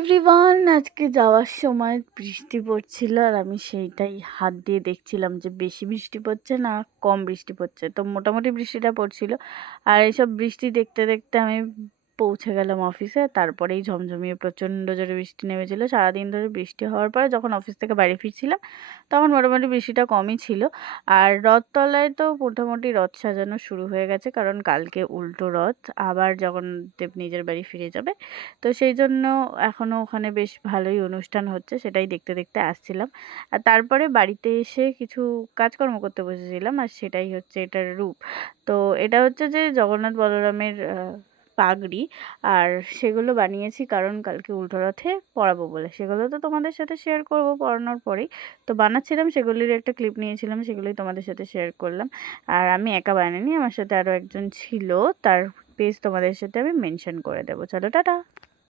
Everyone, আজকে যাওয়ার সময় বৃষ্টি পড়ছিল আর আমি সেইটাই হাত দিয়ে দেখছিলাম যে বেশি বৃষ্টি পড়ছে না কম বৃষ্টি পড়ছে। তো মোটামুটি বৃষ্টিটা পড়ছিল আর এইসব বৃষ্টি দেখতে দেখতে আমি পৌঁছে গেলাম অফিসে। তারপরেই ঝমঝমিয়ে প্রচণ্ড জোরে বৃষ্টি নেমেছিল। সারাদিন ধরে বৃষ্টি হওয়ার পরে যখন অফিস থেকে বাড়ি ফিরছিলাম তখন মোটামুটি বৃষ্টিটা কমই ছিল। আর রথতলায় তো মোটামুটি রথ সাজানো শুরু হয়ে গেছে, কারণ কালকে উল্টো রথ, আবার জগন্নাথদেব নিজের বাড়ি ফিরে যাবে। তো সেই জন্য এখনও ওখানে বেশ ভালোই অনুষ্ঠান হচ্ছে, সেটাই দেখতে দেখতে আসছিলাম। আর তারপরে বাড়িতে এসে কিছু কাজকর্ম করতে বসেছিলাম, আর সেটাই হচ্ছে এটার রূপ। তো এটা হচ্ছে যে জগন্নাথ বলরামের পাগড়ি, আর সেগুলো বানিয়েছি কারণ কালকে উল্টো রথে পরাবো বলে। সেগুলো তো তোমাদের সাথে শেয়ার করব পরানোর পরেই। তো বানাচ্ছিলাম, সেগুলির একটা ক্লিপ নিয়েছিলাম, সেগুলোই তোমাদের সাথে শেয়ার করলাম। আর আমি একা বানাইনি, আমার সাথে আরও একজন ছিল, তার পেজ তোমাদের সাথে আমি মেনশন করে দেবো। চলো টাটা।